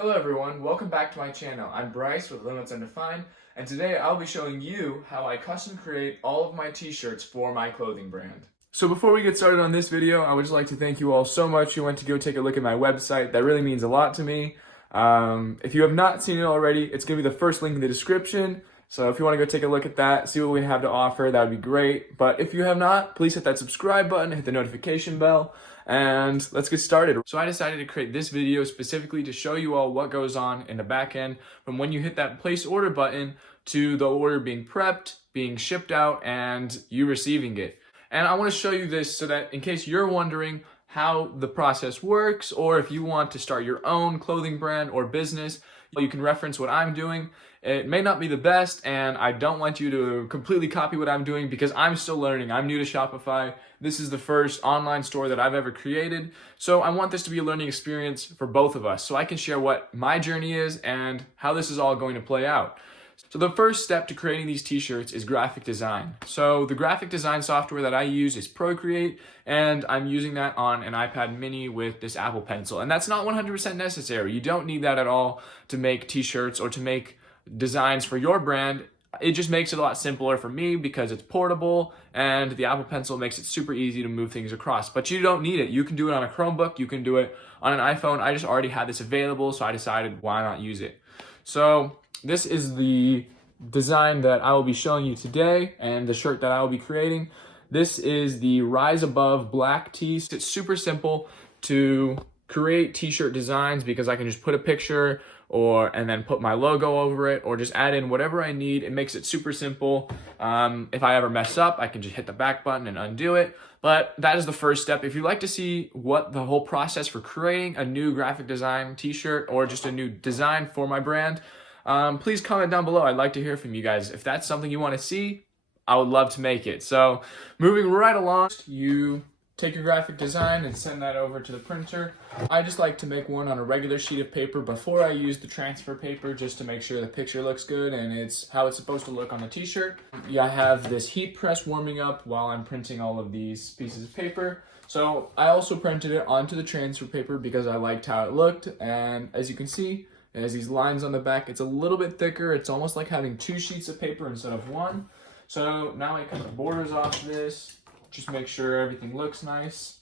Hello everyone, welcome back to my channel. I'm Bryce with Limits Undefined, and today I'll be showing you how I custom create all of my t-shirts for my clothing brand. So before we get started on this video, I would just like to thank you all so much who went to go take a look at my website. That really means a lot to me. If you have not seen it already, it's going to be the first link in the description. So if you want to go take a look at that, see what we have to offer, that would be great. But if you have not, please hit that subscribe button, hit the notification bell, and let's get started. So I decided to create this video specifically to show you all what goes on in the back end from when you hit that place order button to the order being prepped, being shipped out, and you receiving it. And I want to show you this so that in case you're wondering how the process works, or if you want to start your own clothing brand or business, you can reference what I'm doing. It may not be the best, and I don't want you to completely copy what I'm doing because I'm still learning. I'm new to Shopify. This is the first online store that I've ever created. So I want this to be a learning experience for both of us so I can share what my journey is and how this is all going to play out. So the first step to creating these t-shirts is graphic design. So the graphic design software that I use is Procreate, and I'm using that on an iPad mini with this Apple Pencil. And that's not 100% necessary. You don't need that at all to make t-shirts or to make designs for your brand. It just makes it a lot simpler for me because it's portable, and the Apple Pencil makes it super easy to move things across. But you don't need it. You can do it on a Chromebook, you can do it on an iPhone. I just already had this available, so I decided why not use it. So this is the design that I will be showing you today and the shirt that I will be creating. This is the Rise Above black tee. It's super simple to create t-shirt designs because I can just put a picture and then put my logo over it, or just add in whatever I need. It makes it super simple. If I ever mess up, I can just hit the back button and undo it. But that is the first step. If you'd like to see what the whole process for creating a new graphic design t-shirt or just a new design for my brand, please comment down below. I'd like to hear from you guys. If that's something you want to see, I would love to make it. So moving right along, you take your graphic design and send that over to the printer. I just like to make one on a regular sheet of paper before I use the transfer paper, just to make sure the picture looks good and it's how it's supposed to look on the t-shirt. Yeah, I have this heat press warming up while I'm printing all of these pieces of paper. So I also printed it onto the transfer paper because I liked how it looked, and as you can see, it has these lines on the back. It's a little bit thicker. It's almost like having two sheets of paper instead of one. So now I cut the borders off this. Just make sure everything looks nice.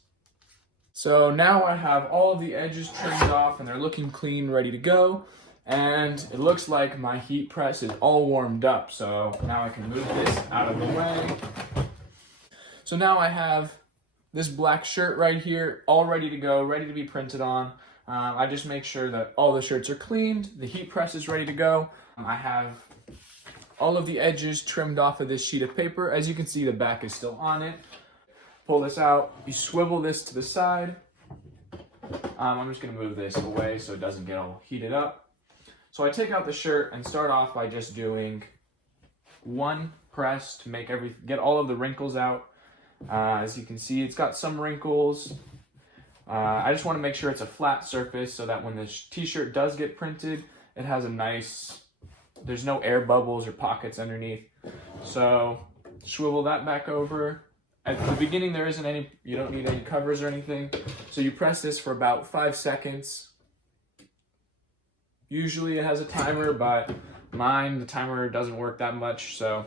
So now I have all of the edges trimmed off and they're looking clean, ready to go. And it looks like my heat press is all warmed up. So now I can move this out of the way. So now I have this black shirt right here, all ready to go, ready to be printed on. I just make sure that all the shirts are cleaned, the heat press is ready to go. I have all of the edges trimmed off of this sheet of paper. As you can see, the back is still on it. Pull this out, you swivel this to the side. I'm just gonna move this away so it doesn't get all heated up. So I take out the shirt and start off by just doing one press to get all of the wrinkles out. As you can see, it's got some wrinkles. I just want to make sure it's a flat surface so that when the t-shirt does get printed, it has there's no air bubbles or pockets underneath. So swivel that back over. At the beginning, you don't need any covers or anything. So you press this for about 5 seconds. Usually it has a timer, but the timer doesn't work that much. So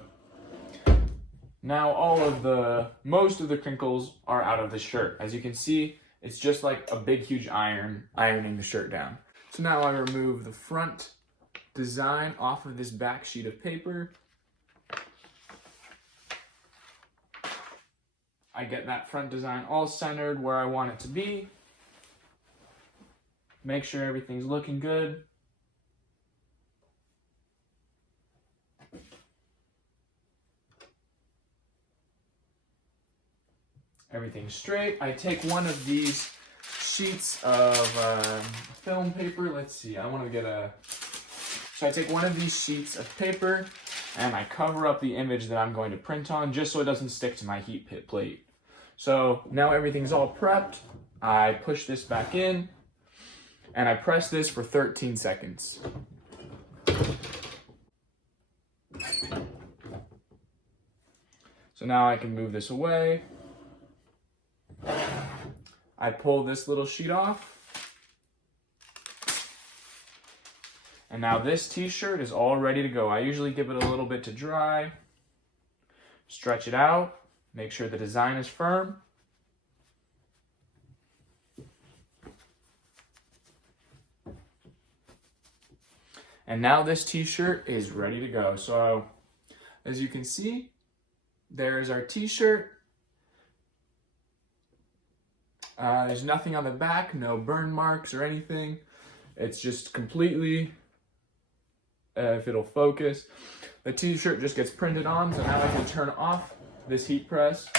now most of the crinkles are out of the shirt. As you can see, it's just like a big, huge ironing the shirt down. So now I remove the front design off of this back sheet of paper. I get that front design all centered where I want it to be. Make sure everything's looking good. Everything's straight. I take one of these sheets of film paper. Let's see, so I take one of these sheets of paper and I cover up the image that I'm going to print on just so it doesn't stick to my heat plate. So now everything's all prepped. I push this back in and I press this for 13 seconds. So now I can move this away. I pull this little sheet off. And now this t-shirt is all ready to go. I usually give it a little bit to dry, stretch it out, make sure the design is firm. And now this t-shirt is ready to go. So as you can see, there's our t-shirt. There's nothing on the back, no burn marks or anything. It's just completely, if it'll focus, the t-shirt just gets printed on. So now I can turn off this heat press,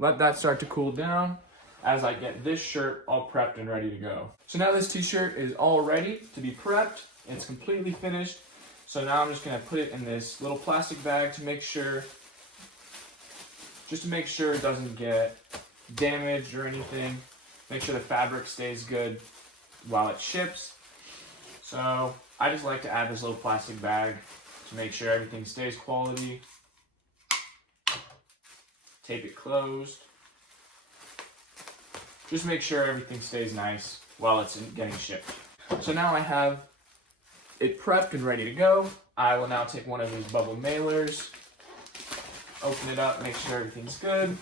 let that start to cool down as I get this shirt all prepped and ready to go. So now this t-shirt is all ready to be prepped. It's completely finished. So now I'm just gonna put it in this little plastic bag to make sure, it doesn't get damaged or anything. Make sure the fabric stays good while it ships. So I just like to add this little plastic bag to make sure everything stays quality. Tape it closed. Just make sure everything stays nice while it's getting shipped. So now I have it prepped and ready to go. I will now take one of these bubble mailers, open it up, make sure everything's good.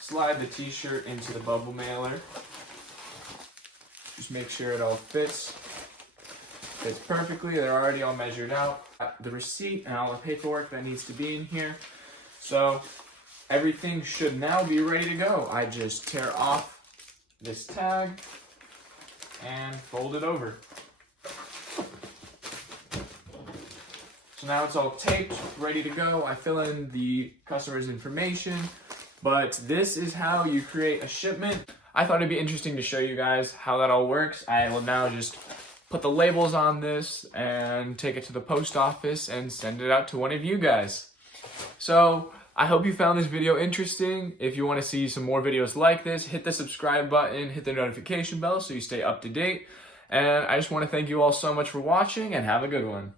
Slide the t-shirt into the bubble mailer. Just make sure it all fits perfectly. They're already all measured out. The receipt and all the paperwork that needs to be in here. So everything should now be ready to go. I just tear off this tag and fold it over. So now it's all taped, ready to go. I fill in the customer's information, but this is how you create a shipment. I thought it'd be interesting to show you guys how that all works. I will now just put the labels on this and take it to the post office and send it out to one of you guys. So I hope you found this video interesting. If you want to see some more videos like this, hit the subscribe button, hit the notification bell so you stay up to date. And I just want to thank you all so much for watching and have a good one.